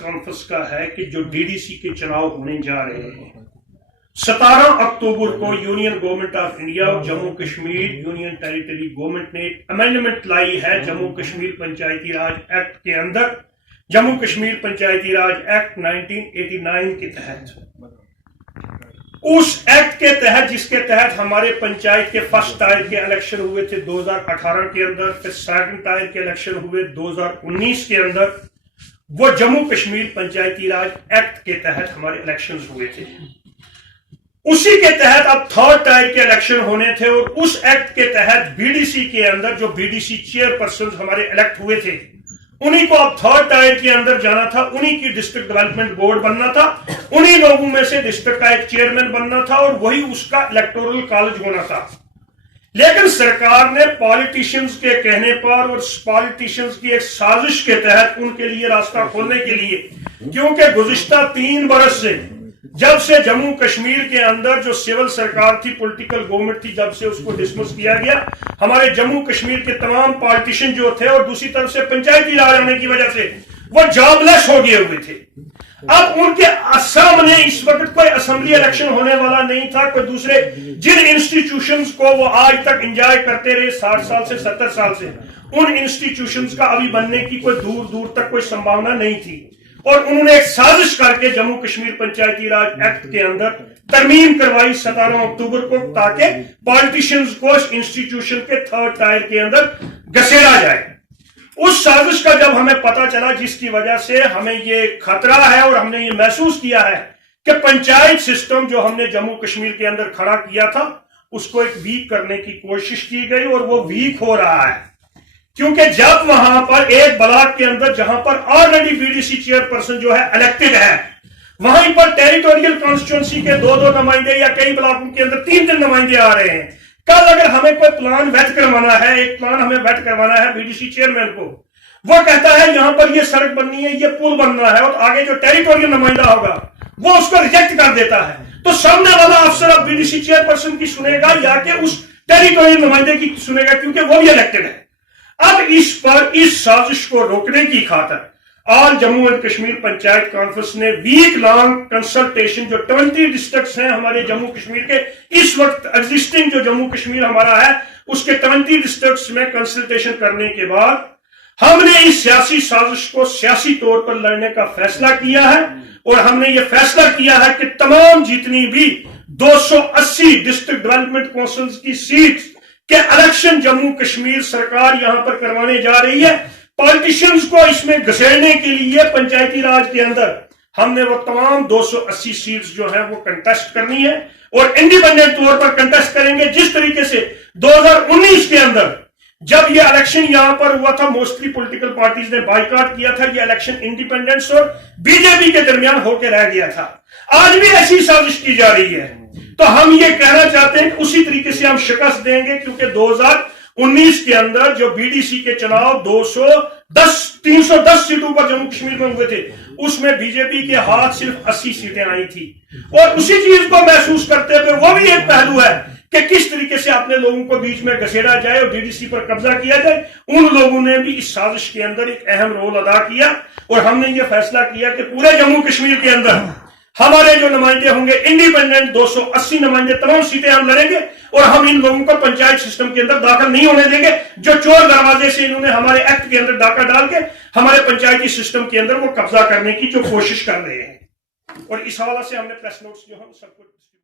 Conference کا ہے کہ جو ڈی ڈی سی کے چناؤ ہونے جا رہے ہیں 17 اکتوبر کو یونین گورنمنٹ آف انڈیا اور Jammu Kashmir union territory government نے امینڈمنٹ لائی ہے جموں کشمیر پنچایتی راج ایکٹ کے اندر، جموں کشمیر پنچایتی راج ایکٹ 1989 کے تحت، اس ایکٹ کے تحت جس کے تحت ہمارے پنچایت کے فرسٹ ٹائر کے الیکشن ہوئے تھے 2018 کے اندر، پھر سیکنڈ ٹائر کے الیکشن ہوئے 2019 کے اندر، وہ جموں کشمیر پنچایتی راج ایکٹ کے تحت ہمارے الیکشنز ہوئے تھے۔ اسی کے تحت اب تھرڈ ٹائر کے الیکشن ہونے تھے اور اس ایکٹ کے تحت بی ڈی سی کے اندر جو B D C chair persons ہمارے الیکٹ ہوئے تھے انہی کو اب تھرڈ ٹائر کے اندر جانا تھا، انہی کی ڈسٹرکٹ ڈیولپمنٹ بورڈ بننا تھا، انہی لوگوں میں سے ڈسٹرکٹ کا ایک چیئرمین بننا تھا اور وہی اس کا الیکٹورل کالج ہونا تھا۔ لیکن سرکار نے پالیٹیشنز کے کہنے پر اور پالیٹیشنز کی ایک سازش کے تحت ان کے لیے راستہ کھولنے کے لیے، کیونکہ گزشتہ 3 برس سے جب سے جموں کشمیر کے اندر جو سول سرکار تھی، پولیٹیکل گورنمنٹ تھی، جب سے اس کو ڈسمس کیا گیا، ہمارے جموں کشمیر کے تمام پالیٹیشن جو تھے اور دوسری طرف سے پنچایتی راج آنے کی وجہ سے وہ جاب لیس ہو گئے ہوئے تھے۔ اب ان کے سامنے اس وقت کوئی اسمبلی الیکشن ہونے والا نہیں تھا، کوئی دوسرے جن انسٹیٹیوشنز کو وہ آج تک انجوائے کرتے رہے 60 سال سے 70 سال سے، ان انسٹیٹیوشنز کا ابھی بننے کی کوئی دور دور تک کوئی سمبھاونا نہیں تھی، اور انہوں نے ایک سازش کر کے جموں کشمیر پنچایتی راج ایکٹ کے اندر ترمیم کروائی 17 اکتوبر کو، تاکہ پالیٹیشنز کو اس انسٹیٹیوشن کے تھرڈ ٹائر کے اندر گھسیڑا جائے۔ اس سازش کا جب ہمیں پتا چلا، جس کی وجہ سے ہمیں یہ خطرہ ہے اور ہم نے یہ محسوس کیا ہے کہ پنچایت سسٹم جو ہم نے جموں کشمیر کے اندر کھڑا کیا تھا اس کو ایک ویک کرنے کی کوشش کی گئی اور وہ ویک ہو رہا ہے، کیونکہ جب وہاں پر ایک بلاک کے اندر جہاں پر already B D C chair person جو ہے الیکٹڈ ہے، وہیں پر ٹیریٹوریل کانسٹیچوئنسی کے 2 نمائندے یا کئی بلاکوں کے اندر 3 نمائندے آ رہے ہیں۔ کل اگر ہمیں کوئی پلان ویٹ کروانا ہے، ایک پلان ہمیں ویٹ کروانا ہے بی ڈی سی چیئرمین کو، وہ کہتا ہے یہاں پر یہ سڑک بننی ہے، یہ پل بننا ہے، اور آگے جو ٹیریٹوریل نمائندہ ہوگا وہ اس کو ریجیکٹ کر دیتا ہے، تو سامنے والا افسر اب B D C chair person کی سنے گا یا کہ اس ٹیریٹوریل نمائندے کی سنے گا، کیونکہ وہ بھی الیکٹڈ ہے۔ اب اس پر اس سازش کو روکنے کی خاطر آل جموں اینڈ کشمیر پنچایت کانفرنس نے ویک لانگ کنسلٹیشن، جو 20 ڈسٹرکٹس ہیں ہمارے جموں کشمیر کے، اس وقت ایگزسٹنگ جو جموں کشمیر ہمارا ہے اس کے 20 ڈسٹرکٹس میں کنسلٹیشن کرنے کے بعد ہم نے اس سیاسی سازش کو سیاسی طور پر لڑنے کا فیصلہ کیا ہے، اور ہم نے یہ فیصلہ کیا ہے کہ تمام جتنی بھی 280 ڈسٹرکٹ ڈیولپمنٹ کونسلز کی سیٹس کہ الیکشن جموں کشمیر سرکار یہاں پر کروانے جا رہی ہے، پالیٹیشنز کو اس میں گھسیڑنے کے لیے پنچایتی راج کے اندر ہم نے وہ تمام 280 سیٹس جو ہیں وہ کنٹیسٹ کرنی ہے، اور انڈیپینڈنٹ طور پر کنٹیسٹ کریں گے، جس طریقے سے 2019 کے اندر جب یہ الیکشن یہاں پر ہوا تھا، موسٹلی پولیٹیکل پارٹیز نے بائیکاٹ کیا تھا، یہ الیکشن انڈیپینڈنٹس اور بی جے پی کے درمیان ہو کے رہ گیا تھا، آج بھی ایسی سازش کی جا رہی ہے۔ تو ہم یہ کہنا چاہتے ہیں کہ اسی طریقے سے ہم شکست دیں گے، کیونکہ 2019 کے اندر جو بی ڈی سی کے چناؤ 310 سیٹوں پر جموں کشمیر میں ہوئے تھے، اس میں بی جے پی کے ہاتھ صرف 80 سیٹیں آئی تھی، اور اسی چیز کو محسوس کرتے ہوئے وہ بھی ایک پہلو ہے کہ کس طریقے سے اپنے لوگوں کو بیچ میں گھسیڑا جائے اور ڈی ڈی سی پر قبضہ کیا جائے۔ ان لوگوں نے بھی اس سازش کے اندر ایک اہم رول ادا کیا، اور ہم نے یہ فیصلہ کیا کہ پورے جموں کشمیر کے اندر ہمارے جو نمائندے ہوں گے انڈیپینڈنٹ 280 نمائندے، تمام سیٹیں ہم لڑیں گے، اور ہم ان لوگوں کو پنچایت سسٹم کے اندر داخل نہیں ہونے دیں گے جو چور دروازے سے انہوں نے ہمارے ایکٹ کے اندر ڈاکہ ڈال کے ہمارے پنچایتی سسٹم کے اندر وہ قبضہ کرنے کی جو کوشش کر رہے ہیں۔ اور اس حوالے سے ہم نے پریس نوٹس جو ہم سب کو